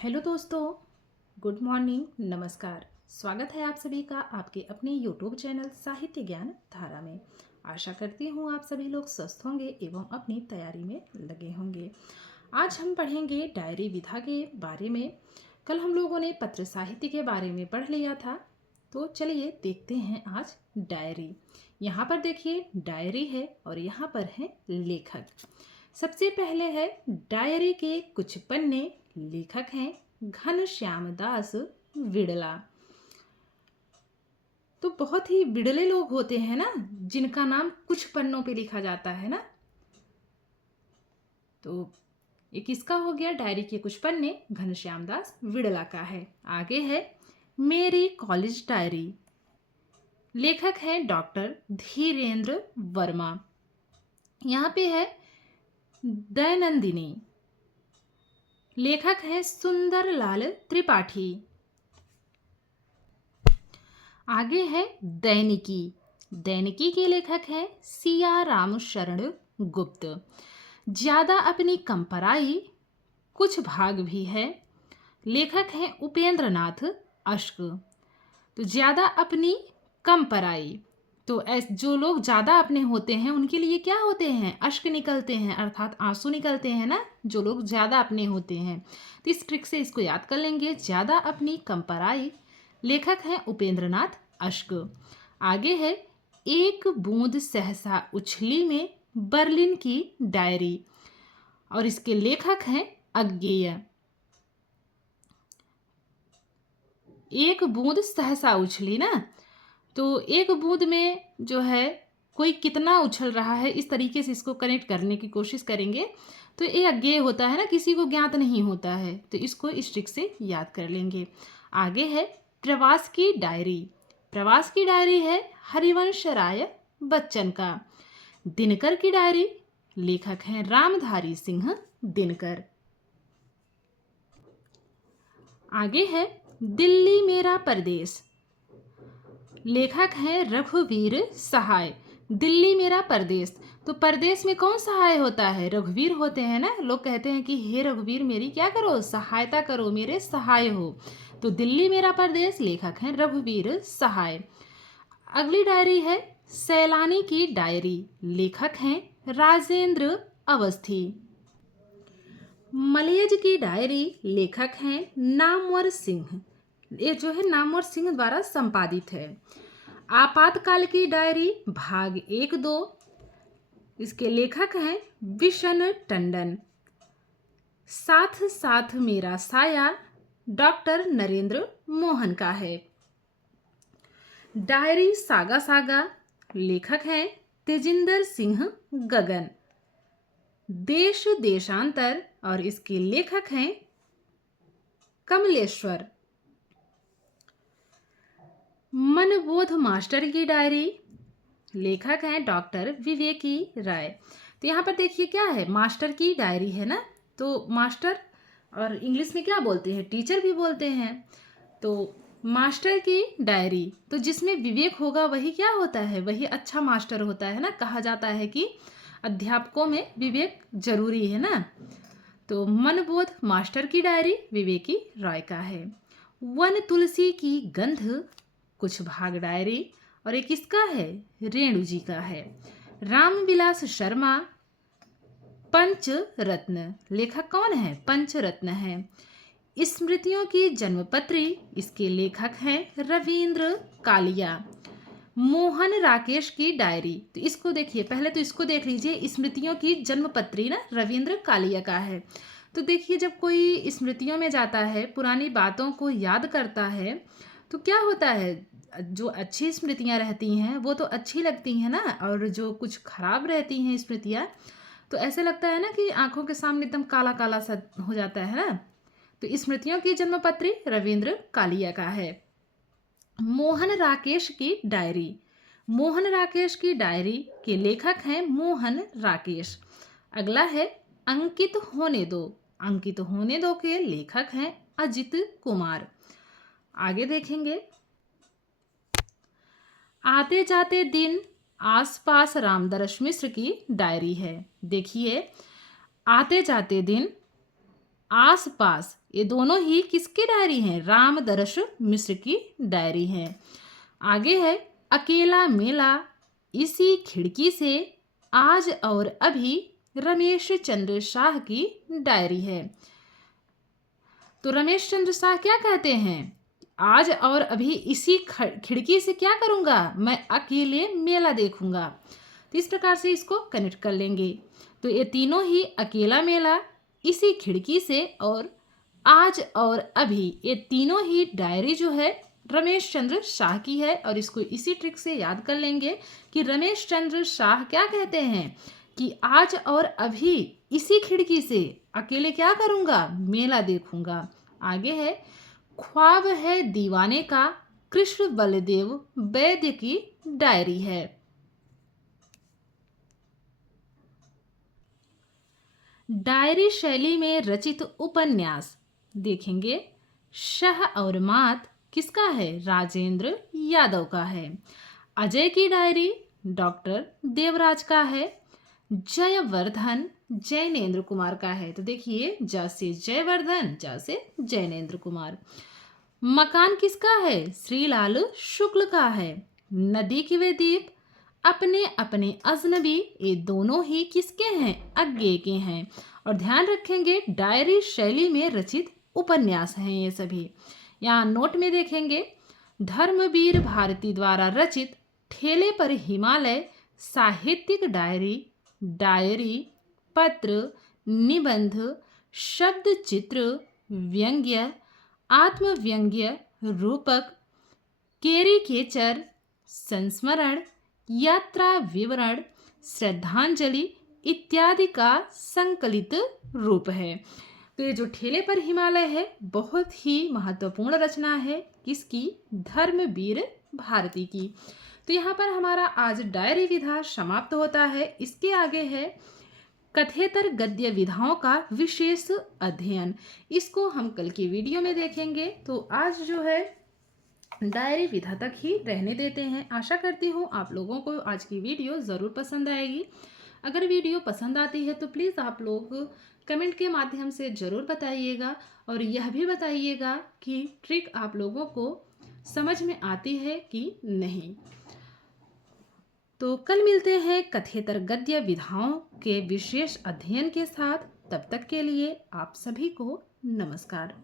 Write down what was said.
Hello दोस्तों, good morning, नमस्कार। स्वागत है आप सभी का आपके अपने यूट्यूब चैनल साहित्य ज्ञान धारा में। आशा करती हूँ आप सभी लोग स्वस्थ होंगे एवं अपनी तैयारी में लगे होंगे। आज हम पढ़ेंगे डायरी विधा के बारे में। कल हम लोगों ने पत्र साहित्य के बारे में पढ़ लिया था, तो चलिए देखते हैं आज डायरी। यहाँ पर देखिए डायरी है और यहाँ पर है लेखक। सबसे पहले है डायरी के कुछ पन्ने। लेखक हैं घनश्याम दास विड़ला। तो बहुत ही विड़ले लोग होते हैं ना, जिनका नाम कुछ पन्नों पे लिखा जाता है ना। तो ये किसका हो गया? डायरी के कुछ पन्ने घनश्याम दास विड़ला का है। आगे है मेरी कॉलेज डायरी। लेखक है डॉक्टर धीरेन्द्र वर्मा। यहाँ पे है दैनंदिनी। लेखक है सुंदरलाल त्रिपाठी। आगे है दैनिकी। दैनिकी के लेखक हैं सिया राम शरण गुप्त। ज्यादा अपनी कम पराई, कुछ भाग भी है। लेखक हैं उपेंद्र नाथ अश्क। तो ज्यादा अपनी कम पराई, तो जो लोग ज्यादा अपने होते हैं उनके लिए क्या होते हैं? अश्क निकलते हैं, अर्थात आंसू निकलते हैं ना, जो लोग ज्यादा अपने होते हैं। तो इस ट्रिक से इसको याद कर लेंगे, ज्यादा अपनी कम पराई। लेखक हैं उपेंद्र नाथ अश्क। आगे है एक बूंद सहसा उछली में बर्लिन की डायरी, और इसके लेखक हैं अज्ञेय। एक बूंद सहसा उछली ना, तो एक बूंद में जो है कोई कितना उछल रहा है, इस तरीके से इसको कनेक्ट करने की कोशिश करेंगे। तो ये अज्ञेय होता है ना, किसी को ज्ञात नहीं होता है, तो इसको इस ट्रिक से याद कर लेंगे। आगे है प्रवास की डायरी। प्रवास की डायरी है हरिवंश राय बच्चन का। दिनकर की डायरी। लेखक हैं रामधारी सिंह दिनकर। आगे है दिल्ली मेरा परदेश। लेखक हैं रघुवीर सहाय। दिल्ली मेरा परदेश, तो परदेश में कौन सहाय होता है? रघुवीर होते हैं ना। लोग कहते हैं कि हे रघुवीर मेरी क्या करो, सहायता करो, मेरे सहाय हो। तो दिल्ली मेरा परदेश, लेखक हैं रघुवीर सहाय। अगली डायरी है सैलानी की डायरी। लेखक हैं राजेंद्र अवस्थी। मलयज की डायरी। लेखक हैं नामवर सिंह। ये जो है नामवर सिंह द्वारा संपादित है। आपातकाल की डायरी भाग 1-2। इसके लेखक हैं विशन टंडन। साथ साथ मेरा साया डॉक्टर नरेंद्र मोहन का है। Diary saga saga. लेखक हैं तेजिंदर सिंह गगन। देश देशांतर, और इसके लेखक हैं कमलेश्वर। मनबोध मास्टर की डायरी। लेखक हैं डॉक्टर विवेकी राय। तो यहाँ पर देखिए क्या है, मास्टर की डायरी है ना, तो मास्टर और इंग्लिश में क्या बोलते हैं? टीचर भी बोलते हैं। तो मास्टर की डायरी, तो जिसमें विवेक होगा वही क्या होता है? वही अच्छा मास्टर होता है ना। कहा जाता है कि अध्यापकों में विवेक जरूरी है ना। तो मनबोध मास्टर की डायरी विवेकी राय का है। वन तुलसी की गंध कुछ भाग डायरी, और एक किसका है? रेणु जी का है। रामविलास शर्मा पंच रत्न। लेखक कौन है? पंच रत्न है। स्मृतियों की जन्मपत्री। इसके लेखक हैं रविंद्र कालिया। मोहन राकेश की डायरी, तो इसको देखिए, पहले तो इसको देख लीजिए। स्मृतियों की जन्मपत्री ना रविंद्र कालिया का है। तो देखिए जब कोई स्मृतियों में जाता है, पुरानी बातों को याद करता है, तो क्या होता है? जो अच्छी स्मृतियां रहती हैं वो तो अच्छी लगती हैं ना, और जो कुछ खराब रहती हैं स्मृतियां, तो ऐसे लगता है ना कि आंखों के सामने एकदम काला काला सा हो जाता है ना। तो स्मृतियों की जन्मपत्री रविंद्र कालिया का है। मोहन राकेश की डायरी। मोहन राकेश की डायरी के लेखक हैं मोहन राकेश। अगला है अंकित होने दो। अंकित होने दो के लेखक हैं अजित कुमार। आगे देखेंगे आते जाते दिन आसपास रामदर्श मिश्र की डायरी है। देखिए आते जाते दिन आसपास, ये दोनों ही किसकी डायरी हैं? रामदर्श मिश्र की डायरी है। आगे है अकेला मेला, इसी खिड़की से, आज और अभी, रमेश चंद्र शाह की डायरी है। तो रमेश चंद्र शाह क्या कहते हैं? आज और अभी इसी खिड़की से क्या करूंगा? मैं अकेले मेला देखूंगा। तो इस प्रकार से इसको कनेक्ट कर लेंगे। तो ये तीनों ही अकेला मेला, इसी खिड़की से और आज और अभी, ये तीनों ही डायरी जो है रमेश चंद्र शाह की है। और इसको इसी ट्रिक से याद कर लेंगे कि रमेश चंद्र शाह क्या कहते हैं कि आज और अभी इसी खिड़की से अकेले क्या करूंगा? मेला देखूंगा। आगे है ख्वाब है दीवाने का, कृष्ण बलदेव वैद्य की डायरी है। डायरी शैली में रचित उपन्यास देखेंगे। शह और मात किसका है? राजेंद्र यादव का है। अजय की डायरी डॉक्टर देवराज का है। जयवर्धन जैनेन्द्र कुमार का है। तो देखिए, ज से जयवर्धन, ज से जैनेन्द्र कुमार। मकान किसका है? श्रीलाल शुक्ल का है। नदी की वे द्वीप, अपने अपने अजनबी, ये दोनों ही किसके हैं? अज्ञे के हैं। और ध्यान रखेंगे डायरी शैली में रचित उपन्यास हैं ये सभी। यहाँ नोट में देखेंगे धर्मवीर भारती द्वारा रचित ठेले पर हिमालय साहित्यिक डायरी, डायरी, पत्र, निबंध, शब्द चित्र, व्यंग्य, आत्मव्यंग्य, रूपक, केरिकेचर, संस्मरण, यात्रा विवरण, श्रद्धांजलि इत्यादि का संकलित रूप है। तो ये जो ठेले पर हिमालय है बहुत ही महत्वपूर्ण रचना है किसकी? धर्मवीर भारती की। तो यहाँ पर हमारा आज डायरी विधा समाप्त होता है। इसके आगे है कथेतर गद्य विधाओं का विशेष अध्ययन। इसको हम कल की वीडियो में देखेंगे। तो आज जो है डायरी विधा तक ही रहने देते हैं। आशा करती हूँ आप लोगों को आज की वीडियो ज़रूर पसंद आएगी। अगर वीडियो पसंद आती है तो प्लीज़ आप लोग कमेंट के माध्यम से ज़रूर बताइएगा और यह भी बताइएगा कि ट्रिक आप लोगों को समझ में आती है कि नहीं। तो कल मिलते हैं कथेतर गद्य विधाओं के विशेष अध्ययन के साथ। तब तक के लिए आप सभी को नमस्कार।